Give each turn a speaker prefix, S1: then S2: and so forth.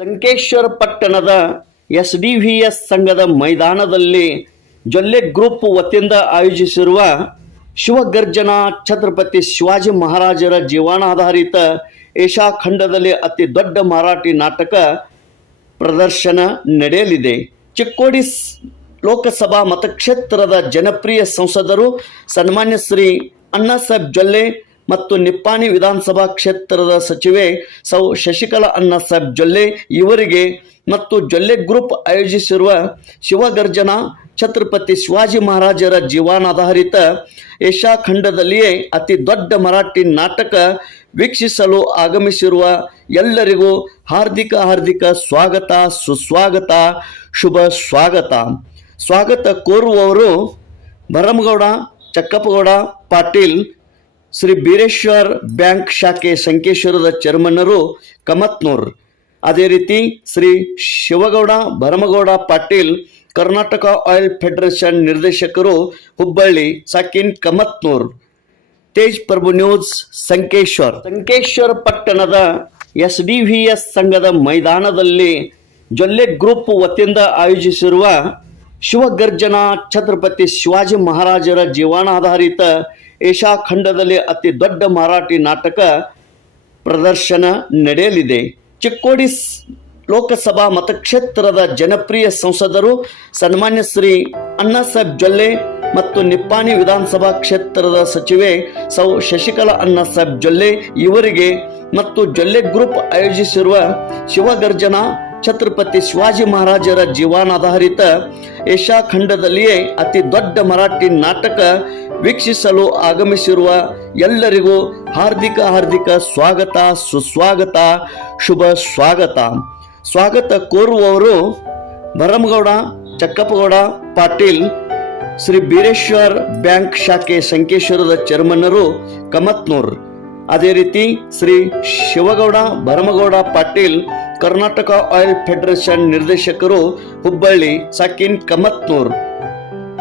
S1: ಸಂಕೇಶ್ವರ ಪಟ್ಟಣದ S D V S ಸಂಘದ ಮೈದಾನದಲ್ಲಿ ಜೊಲ್ಲೆ ಗ್ರೂಪ್ ವತಿಯಿಂದ ಆಯೋಜಿಸಿರುವ ಶಿವಗರ್ಜನ ಛತ್ರಪತಿ ಶಿವಾಜಿ ಮಹಾರಾಜರ ಜೀವನಾಧಾರಿತ ಏಷ್ಯಾ ಖಂಡದಲ್ಲಿ ಅತಿ ದೊಡ್ಡ ಮರಾಠಿ ನಾಟಕ ಪ್ರದರ್ಶನ ನಡೆಯಲಿದೆ. ಚಿಕ್ಕೋಡಿ ಲೋಕಸಭಾ ಮತಕ್ಷೇತ್ರದ ಜನಪ್ರಿಯ ಸಂಸದರು ಸನ್ಮಾನ್ಯ ಶ್ರೀ ಅಣ್ಣಾಸಾಹೇಬ್ ಜೊಲ್ಲೆ ಮತ್ತು ನಿಪ್ಪಾಣಿ ವಿಧಾನಸಭಾ ಕ್ಷೇತ್ರದ ಸಚಿವೆ ಸೌ ಶಶಿಕಲಾ ಅಣ್ಣಾಸಾಹೇಬ್ ಜೊಲ್ಲೆ ಇವರಿಗೆ ಮತ್ತು ಜೊಲ್ಲೆ ಗ್ರೂಪ್ ಆಯೋಜಿಸಿರುವ ಶಿವಗರ್ಜನ ಛತ್ರಪತಿ ಶಿವಾಜಿ ಮಹಾರಾಜರ ಜೀವನಾಧಾರಿತ ಏಷ್ಯಾಖಂಡದಲ್ಲಿಯೇ ಅತಿ ದೊಡ್ಡ ಮರಾಠಿ ನಾಟಕ ವೀಕ್ಷಿಸಲು ಆಗಮಿಸಿರುವ ಎಲ್ಲರಿಗೂ ಹಾರ್ದಿಕ ಹಾರ್ದಿಕ ಸ್ವಾಗತ, ಸುಸ್ವಾಗತ, ಶುಭ ಸ್ವಾಗತ. ಸ್ವಾಗತ ಕೋರುವವರು ಭರಮಗೌಡ, ಚಕ್ಕಪ್ಪಗೌಡ, ಪಾಟೀಲ್ ಶ್ರೀ ಬೀರೇಶ್ವರ್ ಬ್ಯಾಂಕ್ ಶಾಖೆ ಸಂಕೇಶ್ವರದ ಚೇರ್ಮನ್ನರು ಕಮತ್ನೂರ್. ಅದೇ ರೀತಿ ಶ್ರೀ ಶಿವಗೌಡ, ಭರಮಗೌಡ, ಪಾಟೀಲ್, ಕರ್ನಾಟಕ ಆಯಿಲ್ ಫೆಡರೇಷನ್ ನಿರ್ದೇಶಕರು ಹುಬ್ಬಳ್ಳಿ, ಸಾಕಿನ್ ಕಮತ್ನೂರ್. ತೇಜ್ ಪ್ರಭು ನ್ಯೂಸ್, ಸಂಕೇಶ್ವರ್. ಸಂಕೇಶ್ವರ ಪಟ್ಟಣದ ಎಸ್ ಡಿ ವಿ ಎಸ್ ಸಂಘದ ಮೈದಾನದಲ್ಲಿ ಜೊಲ್ಲೆ ಗ್ರೂಪ್ ವತಿಯಿಂದ ಆಯೋಜಿಸಿರುವ ಶಿವಗರ್ಜನ ಛತ್ರಪತಿ ಶಿವಾಜಿ ಮಹಾರಾಜರ ಜೀವನಾಧಾರಿತ ಏಷ್ಯಾ ಖಂಡದಲ್ಲಿ ಅತಿ ದೊಡ್ಡ ಮರಾಠಿ ನಾಟಕ ಪ್ರದರ್ಶನ ನಡೆಯಲಿದೆ. ಚಿಕ್ಕೋಡಿ ಲೋಕಸಭಾ ಮತಕ್ಷೇತ್ರದ ಜನಪ್ರಿಯ ಸಂಸದರು ಸನ್ಮಾನ್ಯ ಶ್ರೀ ಅಣ್ಣಾಸಾಹೇಬ್ ಜೊಲ್ಲೆ ಮತ್ತು ನಿಪ್ಪಾಣಿ ವಿಧಾನಸಭಾ ಕ್ಷೇತ್ರದ ಸಚಿವೆ ಸೌ ಶಶಿಕಲಾ ಅಣ್ಣಾಸಾಹೇಬ್ ಜೊಲ್ಲೆ ಇವರಿಗೆ ಮತ್ತು ಜೊಲ್ಲೆ ಗ್ರೂಪ್ ಆಯೋಜಿಸಿರುವ ಶಿವಗರ್ಜನ ಛತ್ರಪತಿ ಶಿವಾಜಿ ಮಹಾರಾಜರ ಜೀವನಾಧಾರಿತ ಏಷ್ಯಾ ಖಂಡದಲ್ಲಿಯೇ ಅತಿ ದೊಡ್ಡ ಮರಾಠಿ ನಾಟಕ ವೀಕ್ಷಿಸಲು ಆಗಮಿಸಿರುವ ಎಲ್ಲರಿಗೂ ಹಾರ್ದಿಕ ಹಾರ್ದಿಕ ಸ್ವಾಗತ, ಸುಸ್ವಾಗತ, ಶುಭ ಸ್ವಾಗತ. ಸ್ವಾಗತ ಕೋರುವವರು ಭರಮಗೌಡ, ಚಕ್ಕಪ್ಪಗೌಡ, ಪಾಟೀಲ್, ಶ್ರೀ ಬೀರೇಶ್ವರ್ ಬ್ಯಾಂಕ್ ಶಾಖೆ ಸಂಕೇಶ್ವರದ ಚೇರ್ಮನ್ನರು ಕಮತ್ನೂರ್. ಅದೇ ರೀತಿ ಶ್ರೀ ಶಿವಗೌಡ, ಭರಮಗೌಡ, ಪಾಟೀಲ್, ಕರ್ನಾಟಕ ಆಯಿಲ್ ಫೆಡರೇಷನ್ ನಿರ್ದೇಶಕರು ಹುಬ್ಬಳ್ಳಿ, ಸಾಕಿನ್ ಕಮತ್ನೂರ್.